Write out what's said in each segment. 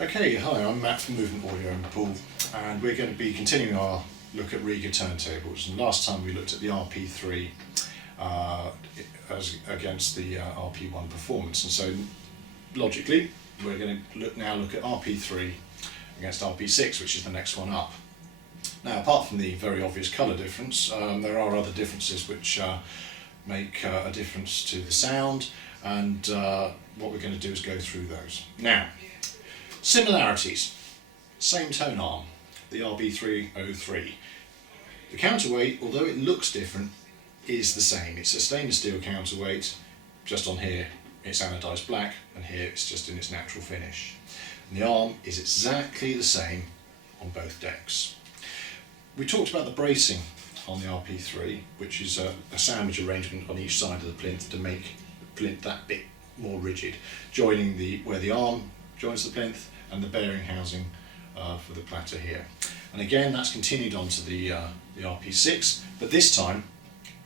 Okay, hi, I'm Matt from Movement Audio and Poole, and we're going to be continuing our look at Rega turntables. And last time we looked at the RP3 as against the RP1 Performance, and so logically we're going to look at RP3 against RP6, which is the next one up. Now, apart from the very obvious colour difference, there are other differences which make a difference to the sound, and what we're going to do is go through those. Now, similarities: same tone arm, the RB303. The counterweight, although it looks different, is the same. It's a stainless steel counterweight. Just on here it's anodised black, and here it's just in its natural finish. And the arm is exactly the same on both decks. We talked about the bracing on the RP3, which is a sandwich arrangement on each side of the plinth to make the plinth that bit more rigid, joining where the arm joins the plinth and the bearing housing for the platter here. And again, that's continued onto the RP6, but this time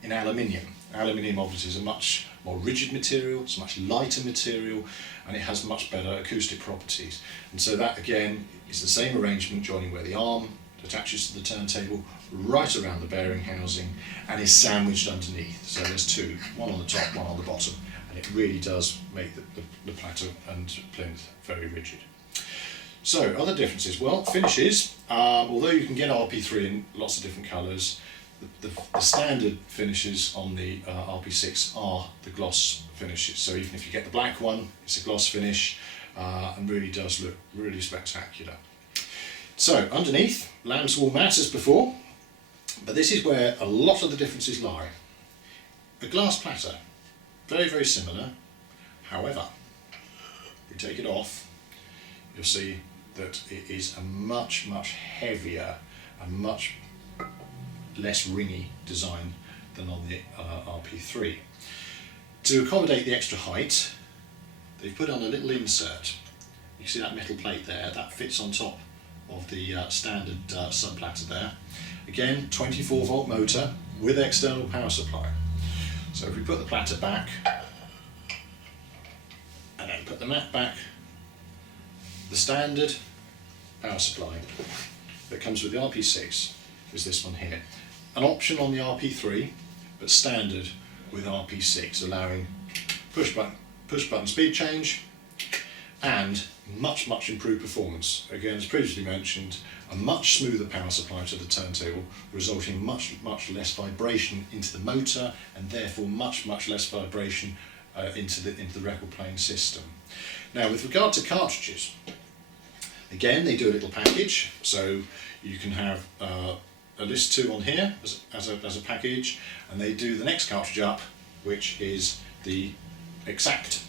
in aluminium. Aluminium obviously is a much more rigid material, it's a much lighter material, and it has much better acoustic properties. And so that again is the same arrangement, joining where the arm attaches to the turntable, right around the bearing housing, and is sandwiched underneath. So there's two, one on the top, one on the bottom, and it really does make the platter and plinth very rigid. So other differences, well, finishes. Although you can get RP3 in lots of different colours, the standard finishes on the RP6 are the gloss finishes. So even if you get the black one, it's a gloss finish, and really does look really spectacular. So underneath, lamb's wool mat as before, but this is where a lot of the differences lie. A glass platter, very, very similar. However, if we take it off, you'll see that it is a much, much heavier and much less ringy design than on the RP3. To accommodate the extra height, they've put on a little insert. You see that metal plate there, that fits on top of the standard sub platter there. Again, 24 volt motor with external power supply. So if we put the platter back and then put the mat back, the standard power supply that comes with the RP6 is this one here. An option on the RP3, but standard with RP6, allowing push button speed change and much improved performance. Again, as previously mentioned, a much smoother power supply to the turntable, resulting in much less vibration into the motor, and therefore much less vibration into the record playing system. Now, with regard to cartridges, again, they do a little package, so you can have a list 2 on here as a package, and they do the next cartridge up, which is the Exact.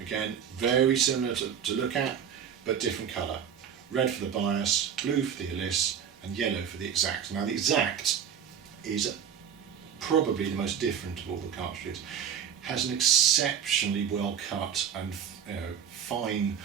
Again, very similar to look at, but different colour. Red for the bias, blue for the Alice, and yellow for the Exact. Now the Exact is probably the most different of all the cartridges. Has an exceptionally well cut and fine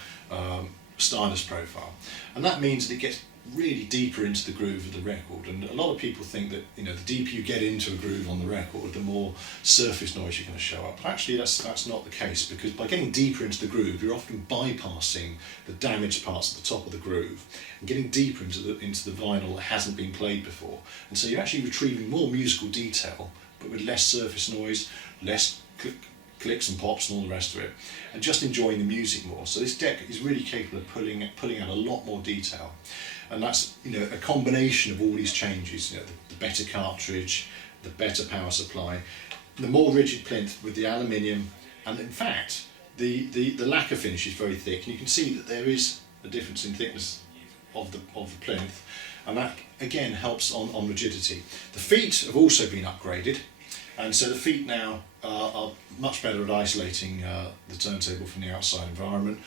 stylus profile, and that means that it gets really deeper into the groove of the record. And a lot of people think that the deeper you get into a groove on the record, the more surface noise you're going to show up. But actually that's not the case, because by getting deeper into the groove, you're often bypassing the damaged parts at the top of the groove and getting deeper into the vinyl that hasn't been played before. And so you're actually retrieving more musical detail, but with less surface noise, less clicks and pops and all the rest of it, and just enjoying the music more. So this deck is really capable of pulling out a lot more detail, and that's a combination of all these changes. The better cartridge, the better power supply, the more rigid plinth with the aluminium, and in fact the lacquer finish is very thick, and you can see that there is a difference in thickness of the plinth, and that again helps on rigidity. The feet have also been upgraded, and so the feet now are much better at isolating the turntable from the outside environment.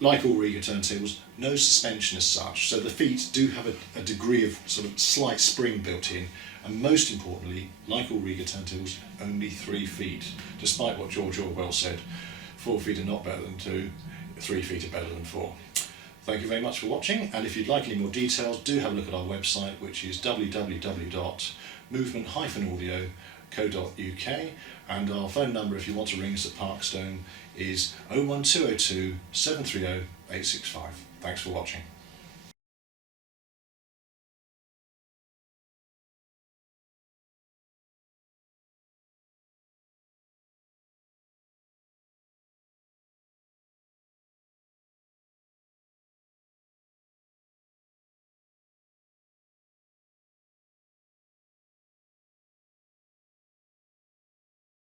Like all Rega turntables, no suspension as such, so the feet do have a degree of sort of slight spring built in, and most importantly, like all Rega turntables, only 3 feet. Despite what George Orwell said, 4 feet are not better than 2, 3 feet are better than 4. Thank you very much for watching, and if you'd like any more details, do have a look at our website, which is www.movement-audio.co.uk, and our phone number if you want to ring us at Parkstone is 01202 730 865. Thanks for watching.